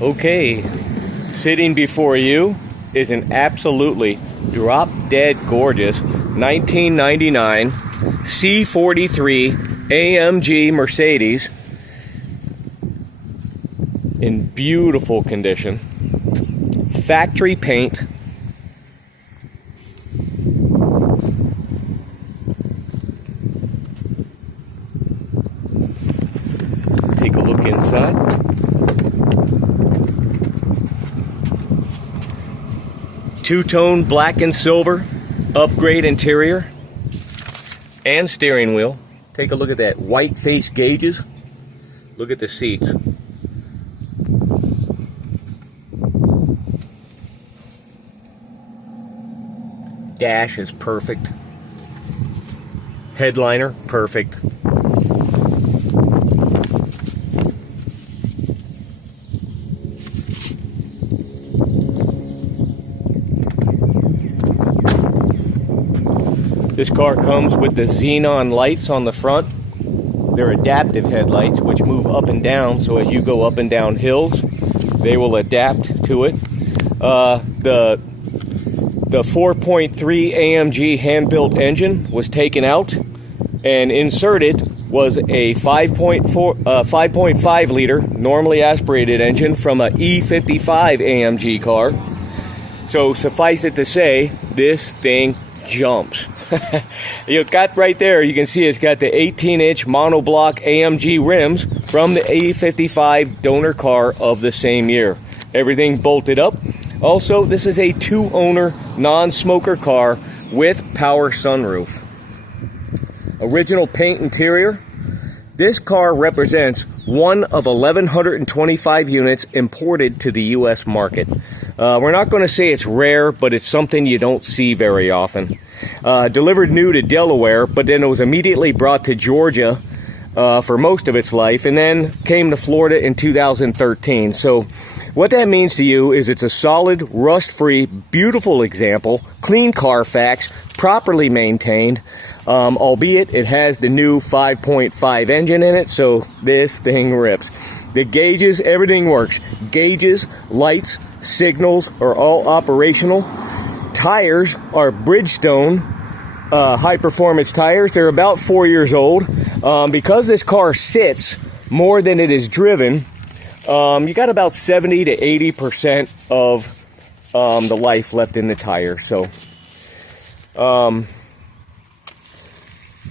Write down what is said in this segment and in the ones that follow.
Okay, sitting before you is an absolutely drop-dead gorgeous 1999 C43 AMG Mercedes in beautiful condition, factory paint, take a look inside. Two-tone black and silver upgrade interior and steering wheel. Take a look at that white face gauges. Look at the seats. Dash is perfect. Headliner, perfect. This car comes with the Xenon lights on the front. They're adaptive headlights which move up and down, so as you go up and down hills, they will adapt to it. The 4.3 AMG hand-built engine was taken out and inserted was a 5.5 liter normally aspirated engine from a E55 AMG car. So suffice it to say, this thing jumps. You got right there, you can see it's got the 18-inch monoblock AMG rims from the E55 donor car of the same year. Everything bolted up. Also, this is a two-owner non-smoker car with power sunroof. Original paint interior. This car represents one of 1,125 units imported to the U.S. market. We're not going to say it's rare, but it's something you don't see very often. Delivered new to Delaware, but then it was immediately brought to Georgia for most of its life, and then came to Florida in 2013. So what that means to you is it's a solid, rust-free, beautiful example, clean Carfax, properly maintained, albeit it has the new 5.5 engine in it, so this thing rips. The gauges, everything works. Gauges, lights, signals are all operational. Tires are Bridgestone high-performance tires. They're about 4 years old. Because this car sits more than it is driven, you got about 70 to 80% of the life left in the tire. So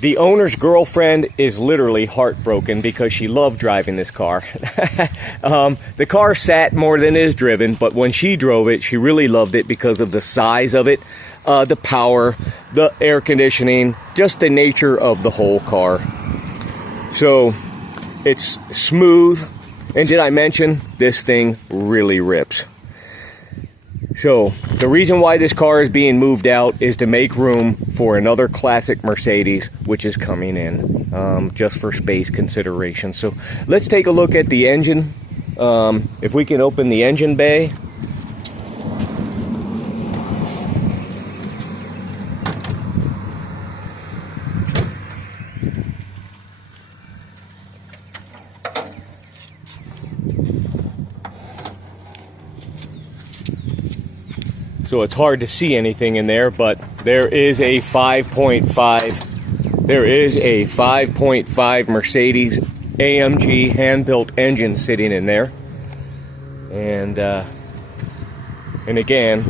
the owner's girlfriend is literally heartbroken because she loved driving this car. The car sat more than it is driven, but when she drove it, she really loved it because of the size of it, the power, the air conditioning, just the nature of the whole car. So it's smooth, and did I mention this thing really rips? So the reason why this car is being moved out is to make room for another classic Mercedes, which is coming in, just for space consideration. So let's take a look at the engine. If we can open the engine bay. So it's hard to see anything in there, but there is a 5.5. There is a 5.5 Mercedes AMG hand-built engine sitting in there, and again,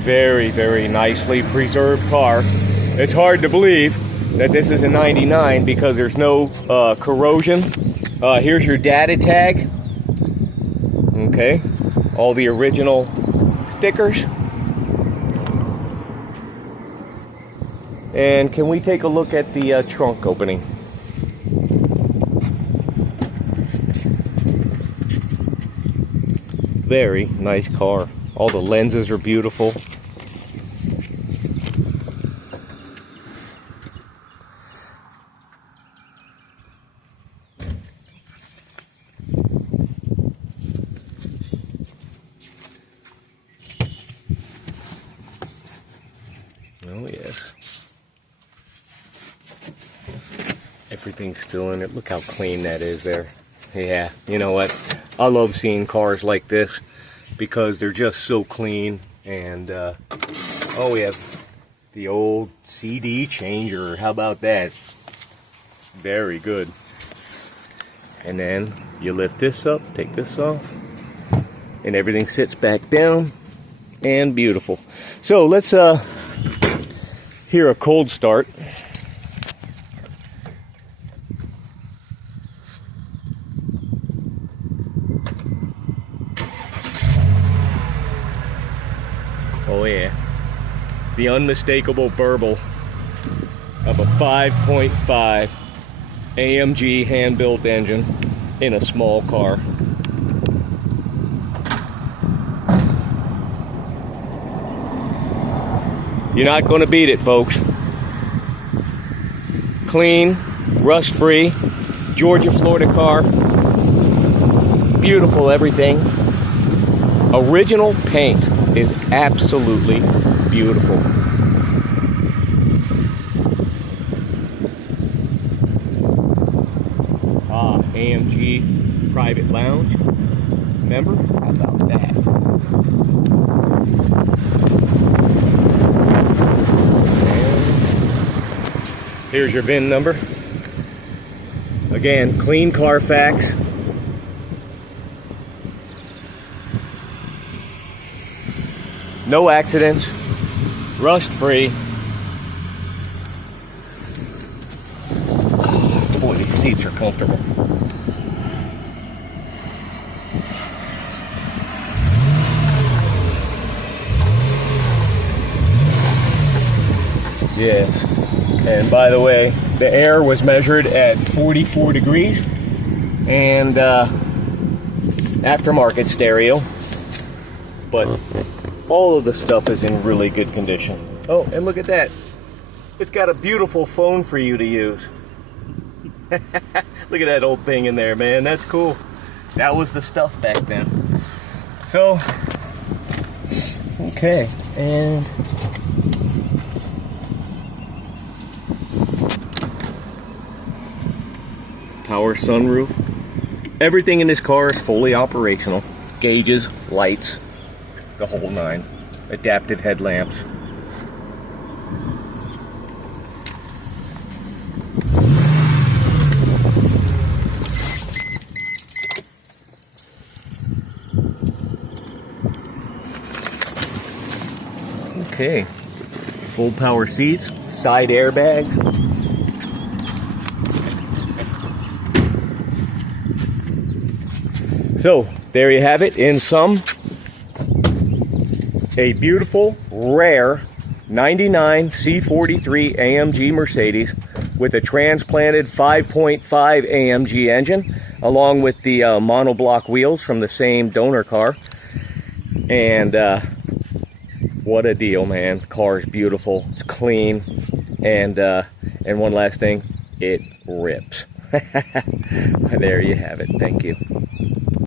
very, very nicely preserved car. It's hard to believe that this is a 99 because there's no corrosion. Here's your data tag. Okay. All the original stickers. And can we take a look at the trunk opening? Very nice car. All the lenses are beautiful. Oh yes. Everything's still in it. Look how clean that is there. Yeah, you know what? I love seeing cars like this because they're just so clean. And oh, we have the old CD changer. How about that? Very good. And then you lift this up, take this off, and everything sits back down, and beautiful. So let's hear a cold start. Oh yeah, the unmistakable burble of a 5.5 AMG hand-built engine in a small car. You're not going to beat it, folks. Clean, rust-free, Georgia, Florida car. Beautiful everything. Original paint is absolutely beautiful. AMG private lounge. Remember? How about that? And here's your VIN number. Again, clean Carfax. No accidents. Rust free. Oh, boy, these seats are comfortable. Yes, and by the way, the air was measured at 44 degrees, and aftermarket stereo, but all of the stuff is in really good condition. Oh, and look at that. It's got a beautiful phone for you to use. Look at that old thing in there, man. That's cool. That was the stuff back then. So, okay, and power sunroof. Everything in this car is fully operational. Gauges, lights, the whole nine. Adaptive headlamps. Okay, full power seats, side airbags. So, there you have it, in sum, a beautiful, rare 99 C43 AMG Mercedes with a transplanted 5.5 AMG engine, along with the monoblock wheels from the same donor car. And what a deal, man. Car's beautiful, it's clean, and one last thing, it rips. There you have it. Thank you.